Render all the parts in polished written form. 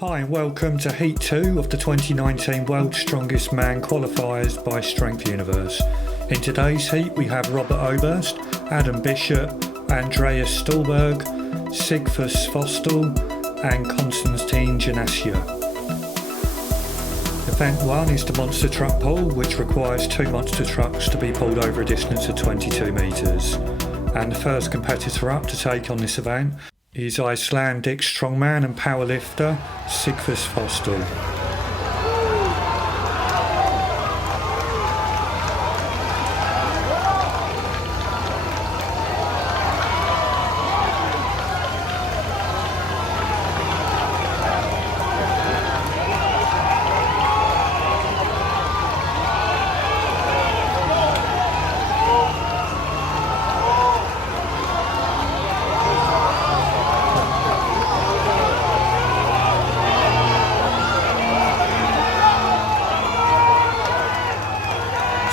Hi and welcome to Heat 2 of the 2019 World's Strongest Man Qualifiers by Strength Universe. In today's heat we have Robert Oberst, Adam Bishop, Andreas Stahlberg, Sigfus Fostel and Konstantine Janashia. Event 1 is the monster truck pull, which requires 2 monster trucks to be pulled over a distance of 22 metres. And the first competitor up to take on this event is Icelandic strongman and powerlifter Sigfus Fostel.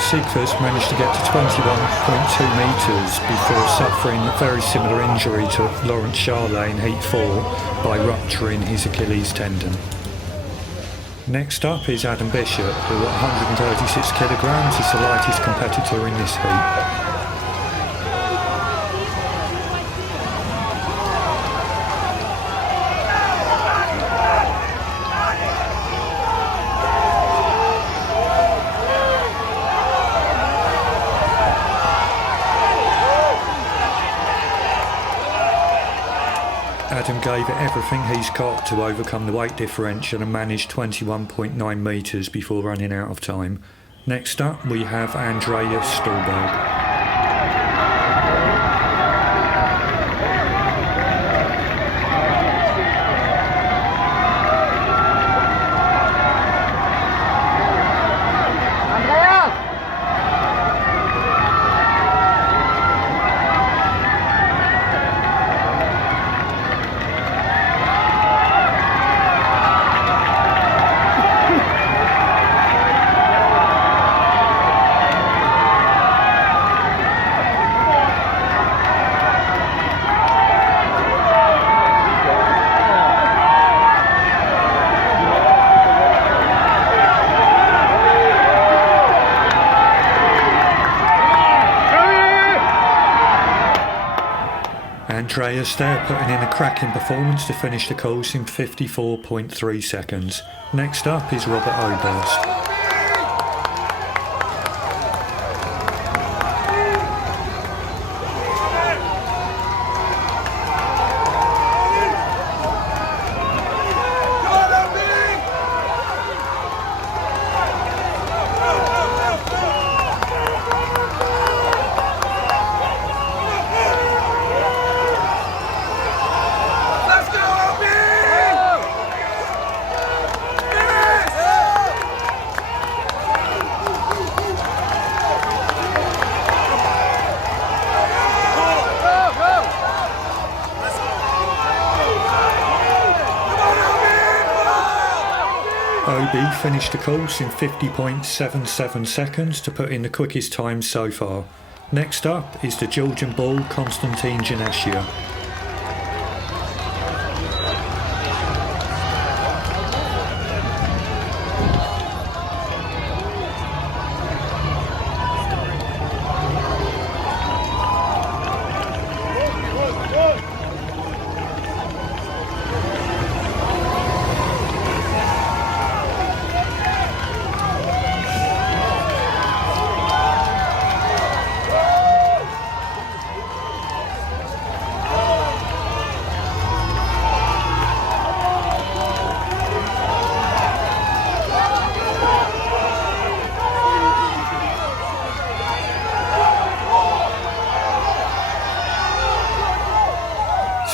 Sigfus managed to get to 21.2 metres before suffering a very similar injury to Lawrence Charlet in Heat 4 by rupturing his Achilles tendon. Next up is Adam Bishop, who at 136 kilograms is the lightest competitor in this heat. Adam gave it everything he's got to overcome the weight differential and managed 21.9 metres before running out of time. Next up we have Andreas Stahlberg. Andreas there putting in a cracking performance to finish the course in 54.3 seconds. Next up is Robert Oberst. Obi finished the course in 50.77 seconds to put in the quickest time so far. Next up is the Georgian bull Konstantine Janashia.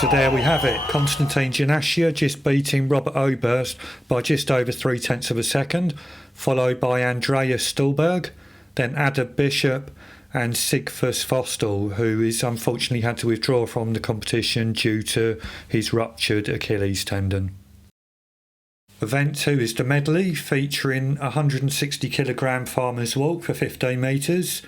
So there we have it, Konstantine Janashia just beating Robert Oberst by just over 0.3 of a second, followed by Andreas Stahlberg, then Adam Bishop and Sigfus Fostel, who is unfortunately had to withdraw from the competition due to his ruptured Achilles tendon. Event 2 is the medley, featuring a 160 kilogram farmer's walk for 15 metres,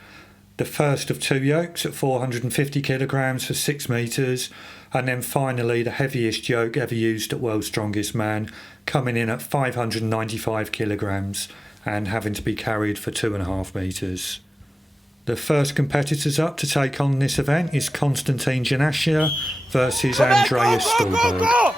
The first of two yokes at 450 kilograms for 6 metres, and then finally the heaviest yoke ever used at World's Strongest Man, coming in at 595 kilograms and having to be carried for 2.5 metres. The first competitors up to take on this event is Konstantine Janashia versus Andreas Stahlberg.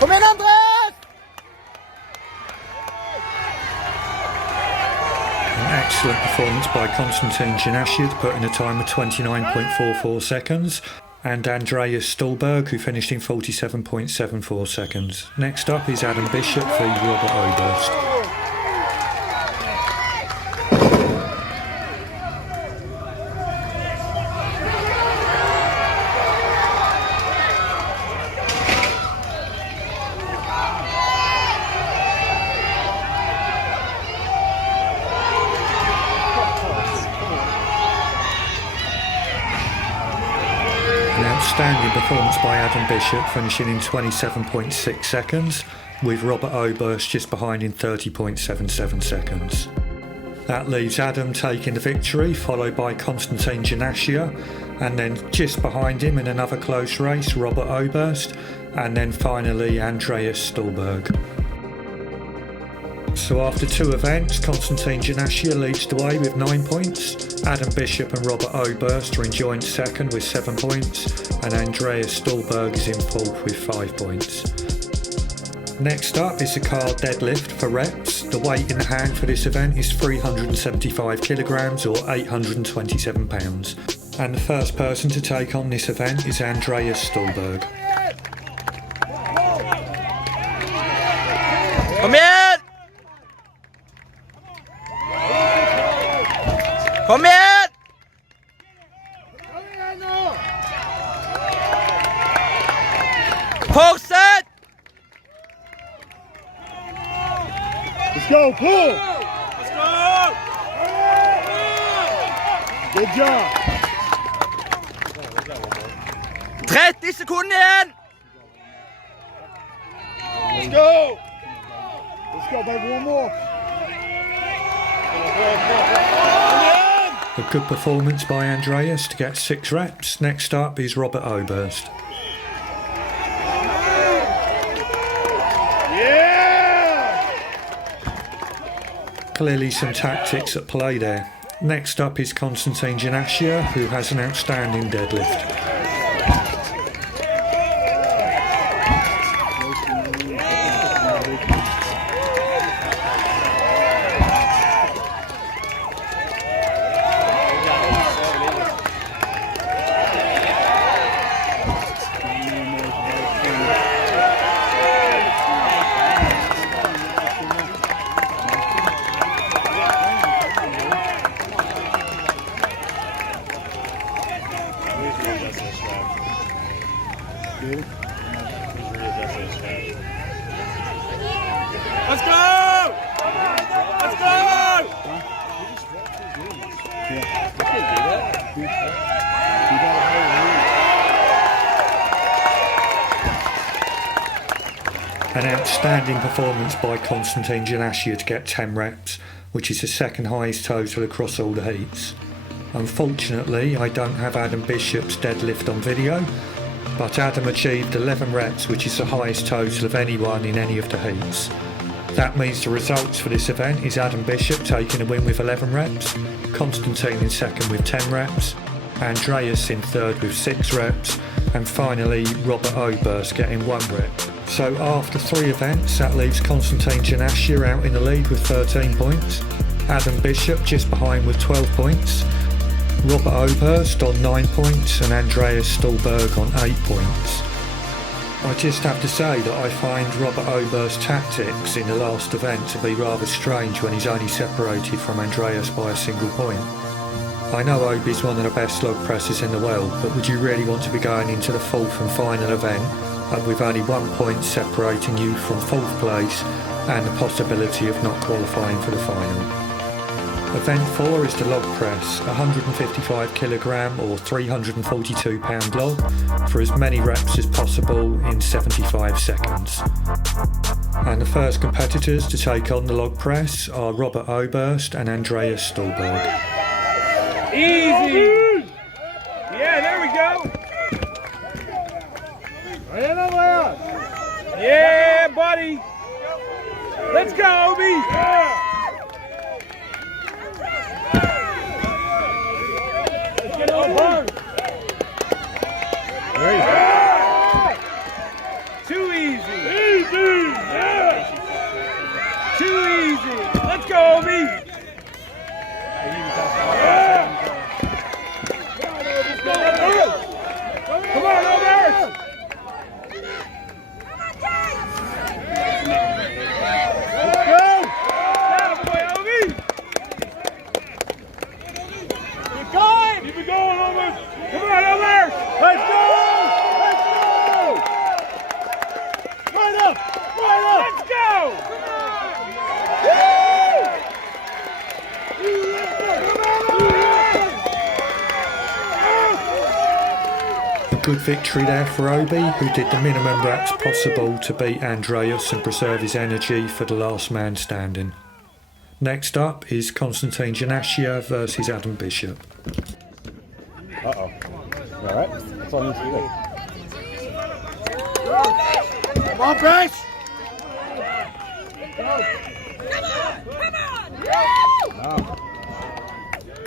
Kom igen, Andreas! An excellent performance by Konstantine Janashia, putting a time of 29.44 seconds, and Andreas Stahlberg, who finished in 47.74 seconds. Next up is Adam Bishop v Robert Oberst. An outstanding performance by Adam Bishop, finishing in 27.6 seconds, with Robert Oberst just behind in 30.77 seconds. That leaves Adam taking the victory, followed by Konstantine Janashia, and then just behind him in another close race, Robert Oberst, and then finally Andreas Stahlberg. So after two events, Konstantine Janashia leads the way with 9 points, Adam Bishop and Robert Oberst are in joint second with 7 points, and Andreas Stahlberg is in fourth with 5 points. Next up is the car deadlift for reps. The weight in the hand for this event is 375 kilograms or 827 pounds. And the first person to take on this event is Andreas Stahlberg. Kom igen! Kom igen! Fortsätt! Let's go, pull! Let's go! Good job! 30 sekunder igjen! Let's go! Let's go, baby, one more! A good performance by Andreas to get 6 reps. Next up is Robert Oberst. Yeah! Clearly some tactics at play there. Next up is Konstantine Janashia, who has an outstanding deadlift. Let's go! Let's go! An outstanding performance by Konstantine Janashia to get 10 reps, which is the second highest total across all the heats. Unfortunately, I don't have Adam Bishop's deadlift on video, but Adam achieved 11 reps, which is the highest total of anyone in any of the heats. That means the results for this event is Adam Bishop taking a win with 11 reps, Konstantine in second with 10 reps, Andreas in third with 6 reps, and finally Robert Oberst getting 1 rep. So after 3 events, that leaves Konstantine Janashia out in the lead with 13 points, Adam Bishop just behind with 12 points, Robert Oberst on 9 points, and Andreas Stahlberg on 8 points. I just have to say that I find Robert Oberst's tactics in the last event to be rather strange when he's only separated from Andreas by a single point. I know Obi's one of the best log pressers in the world, but would you really want to be going into the fourth and final event with only 1 point separating you from fourth place and the possibility of not qualifying for the final? Event 4 is the log press, 155 kilogram or 342 pound log for as many reps as possible in 75 seconds. And the first competitors to take on the log press are Robert Oberst and Andreas Stahlberg. Easy! Yeah, there we go! Yeah, buddy! Let's go, Obi! Yeah. Let's get over! Too easy! Easy! Yeah. Too easy! Let's go, Obi! Come on, Robert! Let's go! Down, boy, Obi! Keep going! Keep it going, Robert! Come on, Robert! Let's go! Let's go! Right up! Right up! Let's go! Good victory there for Obi, who did the minimum reps possible to beat Andreas and preserve his energy for the last man standing. Next up is Konstantine Janashia versus Adam Bishop. Uh-oh. You all right? That's all I need to do. Come on, Bryce! Come on!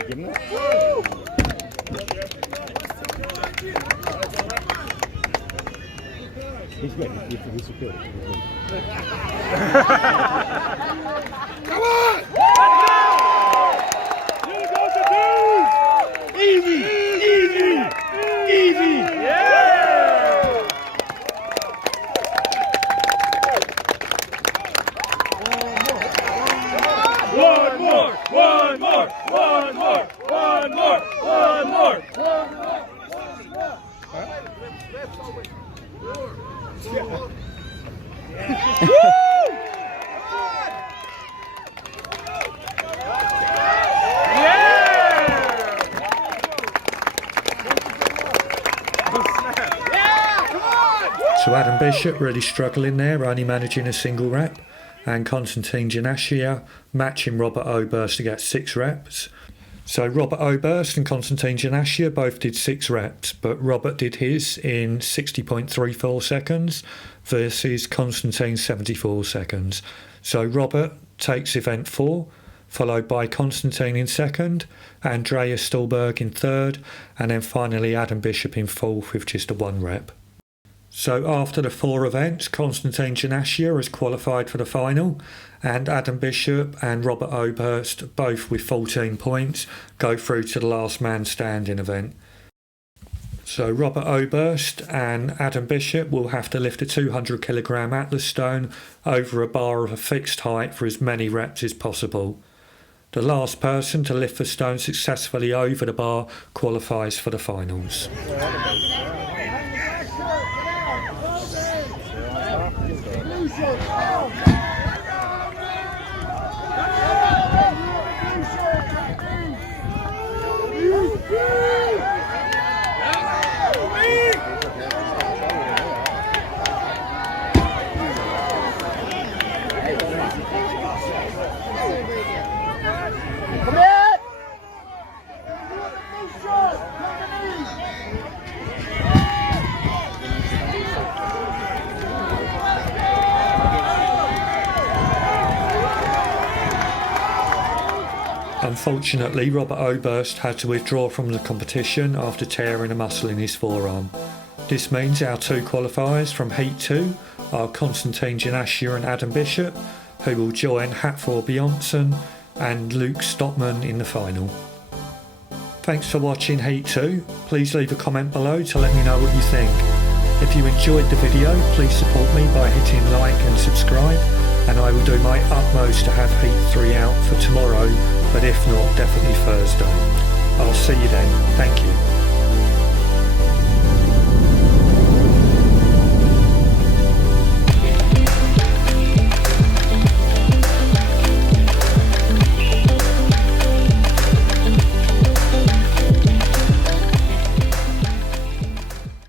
Give him that. He's good. He's secure. Come on! Here goes the dude! Easy! Easy! Easy! Yeah! One more! One more! One more! One more! One more! So Adam Bishop really struggling there, only managing a single rep, and Konstantine Janashia matching Robert Oberst to get 6 reps. So Robert Oberst and Konstantine Janashia both did 6 reps, but Robert did his in 60.34 seconds versus Konstantine's 74 seconds. So Robert takes event 4, followed by Konstantine in second, Andreas Stahlberg in third, and then finally Adam Bishop in fourth with just a 1 rep. So after the 4 events, Konstantine Janashia has qualified for the final, and Adam Bishop and Robert Oberst, both with 14 points, go through to the last man standing event. So Robert Oberst and Adam Bishop will have to lift a 200 kilogram Atlas stone over a bar of a fixed height for as many reps as possible. The last person to lift the stone successfully over the bar qualifies for the finals. Unfortunately, Robert Oberst had to withdraw from the competition after tearing a muscle in his forearm. This means our 2 qualifiers from Heat 2 are Konstantine Janashia and Adam Bishop, who will join Hatfor Bjornsson and Luke Stockman in the final. Thanks for watching Heat 2. Please leave a comment below to let me know what you think. If you enjoyed the video, please support me by hitting like and subscribe, and I will do my utmost to have Heat 3 out for tomorrow, but if not, definitely Thursday. I'll see you then. Thank you.